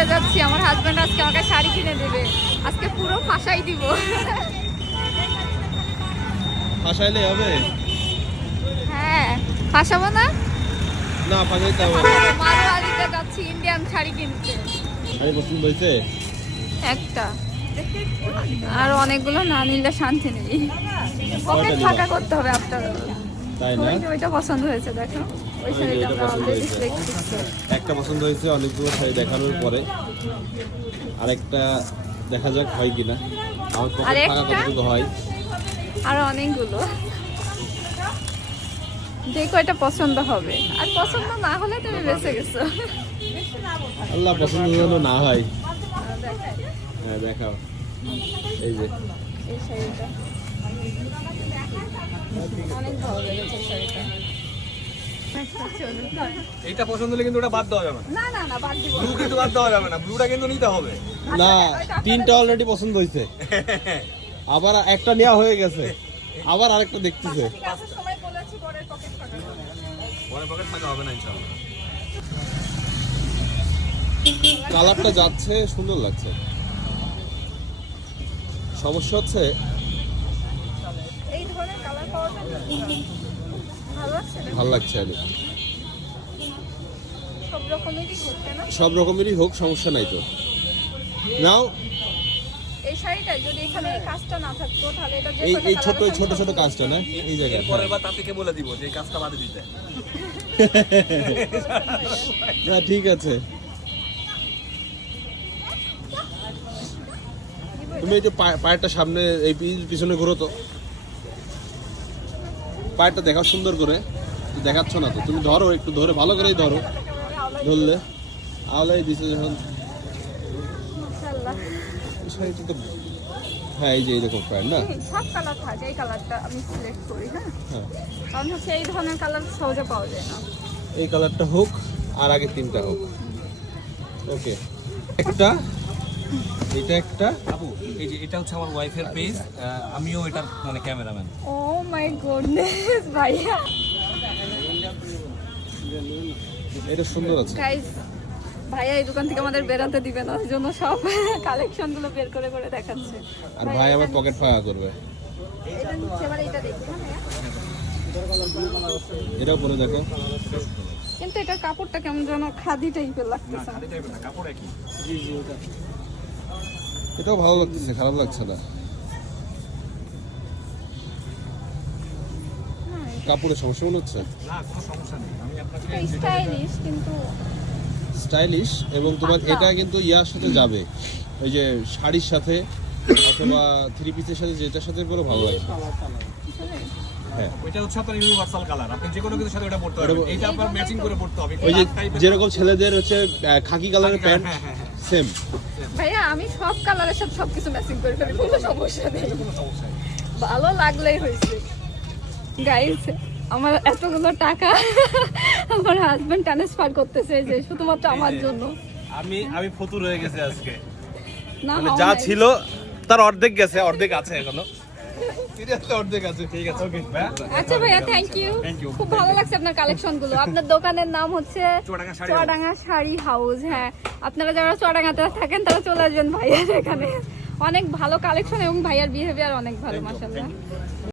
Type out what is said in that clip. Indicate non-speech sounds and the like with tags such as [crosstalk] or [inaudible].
আলীতে যাচ্ছি আমার হাজব্যান্ড আজকে আমাকে শাড়ি কিনে দেবে। আজকে পুরো ফাঁসাই দিব। ফাঁসাইলে হবে? হ্যাঁ ফাঁসাবো না? না ফাঁসাইতে হবে। ফাঁসাবো। যাচ্ছি ইন্ডিয়ান শাড়ি কিনতে। শাড়ি পছন্দ হয়েছে? একটা। আর অনেকগুলো না নিলে শান্তি নেই। পকেট ফাঁকা করতে হবে আপনার তাই না? ওই ওইটা পছন্দ হয়েছে দেখো। ওই শাড়িটা আমরা অলরেডি। সিলেক্ট একটা পছন্দ হয়েছে অনেকগুলো শাড়ি দেখানোর পরে। আরেকটা দেখা যাক হয় কিনা। আমার পকেট? ফাঁকা কতটুকু হয়? আর অনেকগুলো। যে কয়টা পছন্দ হবে। আর পছন্দ না হলে তুমি বেঁচে গেছো। আল্লাহ পছন্দ যেন না হয়। হ্যাঁ দেখাও। এই যে। এই শাড়িটা। অনেক ভালো লেগেছে শাড়িটা। এইটা পছন্দ হলে কিন্তু ওটা বাদ দেওয়া যাবে না। না না বাদ দিব ব্লু কিন্তু বাদ দেওয়া যাবে না। ব্লুটা কিন্তু নিতে হবে। না তিনটা অলরেডি পছন্দ হয়েছে আবার একটা নেওয়া হয়ে গেছে। আবার আরেকটা দেখতেছে। সময় বলেছি পরের পকেট ফাঁকা করো। পকেট ফাঁকা হবে না ইনশাআল্লাহ। কালারটা যাচ্ছে সুন্দর লাগছে। সমস্যা হচ্ছে? এই ধরনের কালার পাওয়া যায় না? ভালো লাগছে আর সব রকমেরই হচ্ছে না? সব রকমেরই হোক সমস্যা নাই তো। নাও। এই শাড়িটা যদি এখানে এই কাজটা না থাকতো তাহলে এটা যে এই ছোট ছোট ছোট কাজটা না? এই জায়গায়। পরের বার তাদেরকে বলে দিব যে এই কাজটা বাদ দিতে। [laughs] না ঠিক আছে। তুমি একটু পা- পায়েরটা সামনে এই পিছনে ঘুরো তো। পায়েরটা দেখাও সুন্দর করে। দেখাচ্ছ না তো? তুমি ধরো একটু ধরে ভালো করেই ধরো। ধরলে। আওলাই দিছে যখন। এই হ্যাঁ এই যে এইরকম প্যান্ট না? সব কালার থাকে এই কালারটা আমি সিলেক্ট করি হ্যাঁ? হ্যাঁ। কারণ হচ্ছে এই ধরনের কালার সহজে পাওয়া যায় না। এই কালারটা হোক আর আগে তিনটা হোক। ওকে। একটা এটা একটা। আপু এই যে এটা হচ্ছে আমার ওয়াইফের পেজ আমিও এটার মানে ক্যামেরাম্যান ও মাই গুডনেস ভাইয়া। এটা সুন্দর আছে। গাইস ভাইয়া এই দোকান থেকে আমাদের বেরাতে দিবে না ওই জন্য সব কালেকশনগুলো বের করে করে দেখাচ্ছে। আর ভাই আমার পকেট ফাঁকা করবে। এটা নিচ্ছে এবার এটা দেখি? এটাও পরে দেখো। কিন্তু এটা কাপড়টা কেমন যেন খাদি টাইপের লাগতেছে। কাপড় একই। এটাও ভালো লাগতেছে খারাপ লাগছে না। কাপড়ের সমস্যা মনে হচ্ছে? না কোনো সমস্যা নেই। আমি আপনাকে স্টাইলিশ এবং তোমার এটা কিন্তু ইয়ার সাথে যাবে। ওই যে শাড়ির সাথে অথবা থ্রি পিসের সাথে যেটার সাথে পরে ভালো লাগে। হ্যাঁ। যেরকম ছেলেদের হচ্ছে খাকি কালারের প্যান্ট হ্যাঁ, হ্যাঁ, হ্যাঁ। সেম ভাইয়া আমি সব কালারের সাথে সবকিছু ম্যাচিং করে ফেলি কোনো সমস্যা নেই। ভালো লাগলেই হয়েছে। গাইস আমার এতগুলো টাকা আমার হাজবেন্ড ট্রান্সফার করতেছে যে শুধুমাত্র আমার জন্য। আমি আমি ফতুর হয়ে গেছি আজকে। না মানে যা ছিল তার অর্ধেক গেছে অর্ধেক আছে এখনও। সিরিয়াসলি অর্ধেক আছে। ঠিক আছে ওকে আচ্ছা ভাইয়া থ্যাংক ইউ খুব ভালো লাগছে আপনার কালেকশনগুলো আপনার দোকানের নাম হচ্ছে চুয়াডাঙ্গা শাড়ি চুয়াডাঙ্গা শাড়ি হাউস হ্যাঁ। আপনারা যারা চুয়াডাঙ্গাতে থাকেন তারা চলে আসবেন ভাইয়ার এখানে। অনেক ভালো কালেকশন এবং ভাইয়ার বিহেভিয়ার অনেক ভালো মাসাল্লাহ